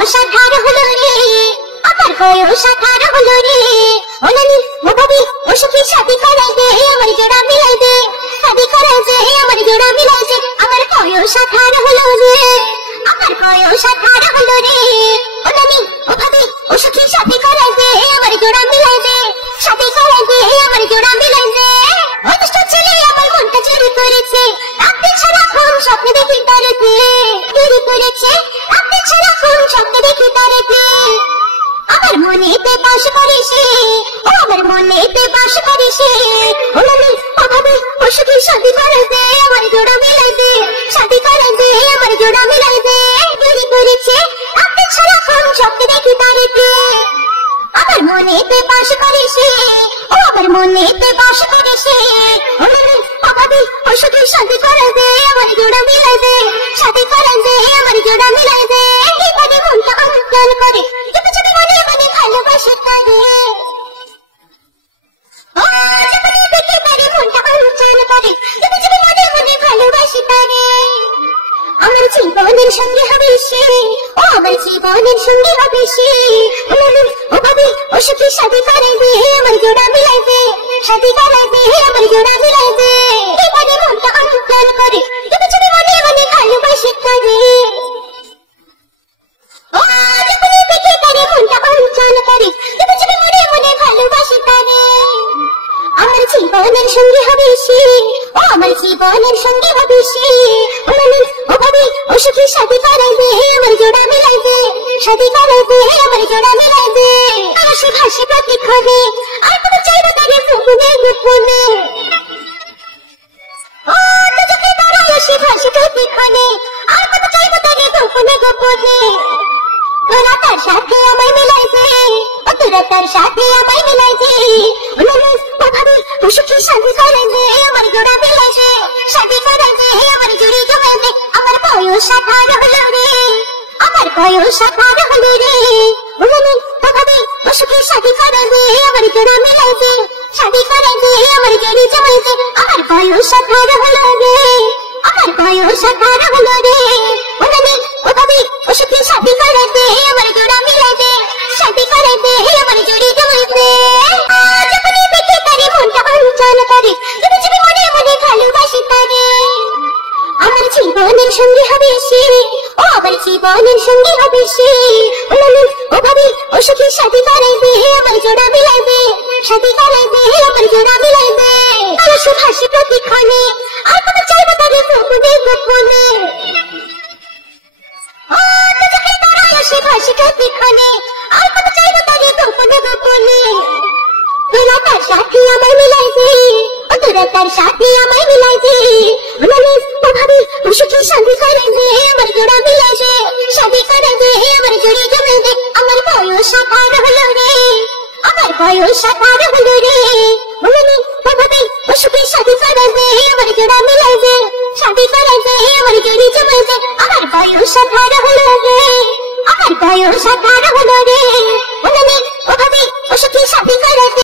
বয়স 18 হলো রে, আমার বয়স 18 হলো রে। ও নানি ও ভাবি ও সখী শাদি করাই দে, আমার জোড়া মিলাই দে, শাদি করাই দে, আমার জোড়া মিলাই দে। আমার বয়স 18 হলো রে, আমার বয়স 18 হলো রে। ও নানি ও ভাবি ও সখী শাদি করাই দে, আমার জোড়া মিলাই দে, শাদি করাই দে, আমার জোড়া মিলাই দে। ওই দুষ্ট ছেলে আমার মনটা চুরি করেছে, রাতে সারাক্ষণ স্বপ্ন দেখি তারেতে, চুরি করেছে রাতে সারাক্ষণ স্বপ্ন দেখি তারেতে। আমার মনেতে বাস করে সে, ও আমার মনেতে বাস করে সে। ও নানি ও ভাবি ও সখী শাদি করাই দে, আমার জোড়া মিলাই দে, শাদি করাই দে, আমার জোড়া মিলাই দে। চুরি করেছে রাতে সারাক্ষণ স্বপ্ন দেখি তারেতে। আমার মনেতে বাস করে সে, ও আমার মনেতে বাস করে সে। ও নানি ও ভাবি ও সখী শাদি করাই দে, আমার জোড়া মিলাই দে, শাদি করাই দে, আমার জোড়া মিলাই দে। এবারে মনটা অন্তর করে, কিন্তু যদি মনে মনে ভালোবাসি তারে, ও যখনই দেখি তারে মনটা অন্তর করে, কিন্তু যদি মনে মনে ভালোবাসি তারে। আমার জীবনের সঙ্গে হবে সে, ও আমার জীবনের সঙ্গে হবে সে। ও নানি ও ভাবি ও সখী শাদি করাই দে, আমার জোড়া মিলাই দে, শাদি করাই দে, আমার জোড়া মিলাই দে। এবারে মনটা অন্তর করে, কিন্তু যদি মনে মনে ভালোবাসি তারে, ও যখনই দেখি তারে মনটা অঞ্চল করে, কিন্তু যদি মনে মনে ভালোবাসি তারে। আমার জীবনের সঙ্গে হবে সে, ও আমার জীবনের সঙ্গে হবে সে। ও নানি ও ভাবি ও সখী শাদি করাই দে, আমার জোড়া মিলাই দে, শাদি করাই দে, আমার জোড়া মিলাই দে। হাসি হাসি প্রতিক্ষণে আর কত চাইবো তারে গোপনে গোপনে, ও চোখে তারা হাসি হাসি প্রতিক্ষণে আর কত চাইবো তারে গোপনে গোপনে। তোরা তার সাথে আমায় মিলাই দে, ও তোরা তার সাথে আমায় মিলাই দে। ও নানি ও ভাবি ও সখী শাদি করাই দে, আমার জোড়া মিলাই দে, শাদি করাই দে, আমার জুড়ি জমাই দে। আমার বয়স 18 হলো রে, আমার বয়স 18 হলো রে। ও নানি ও ভাবি ও সখী শাদি করাই দে, আমার জোড়া মিলাই দে, শাদি করাই দে, আমার জুড়ি জমাই দে। আমার বয়স 18 হলো রে, আমার বয়স 18 হলো রে। ও নানি ও ভাবি ও সখী শাদি করাই দে, আমার জোড়া মিলাই দে, শাদি করাই দে, আমার জুড়ি জমাই দে। যখনই দেখি তারে মনটা অঞ্চল করে, কিন্তু যদি মনে মনে ভালোবাসি তারে। আমার জীবনের সঙ্গে হবে সে, ও আমার জীবনের সঙ্গে হবে সে। ও নানি ও ভাবি ও সখী শাদি করাই দে, আমার জোড়া মিলাই দে, শাদি করাই দে, আমার জোড়া মিলাই দে। হাসি হাসি প্রতিক্ষণে আর কত চাইবো তারে গোপনে গোপনে, ও চোখে তারা হাসি হাসি প্রতিক্ষণে আর কত চাইবো তারে গোপনে গোপনে। তোরা তার সাথে আমায় মিলাই দে, ও তোরা তার সাথে আমায় মিলাই দে। ও নানি ও ভাবি ও সখী শাদি করাই দে, আমার জোড়া মিলাই দে, শাদি করাই দে, আমার জুড়ি জমাই দে। আমার বয়স 18 হলো রে, আমার বয়স 18 হলো রে। ও নানি ও ভাবি ও সখী শাদি করাই দে, আমার জোড়া মিলাই দে, শাদি করাই দে, আমার জুড়ি জমাই দে। আমার বয়স 18 হলো রে, আমার বয়স 18 হলো রে। ও নানি ও ভাবি ও সখী শাদি করাই দে।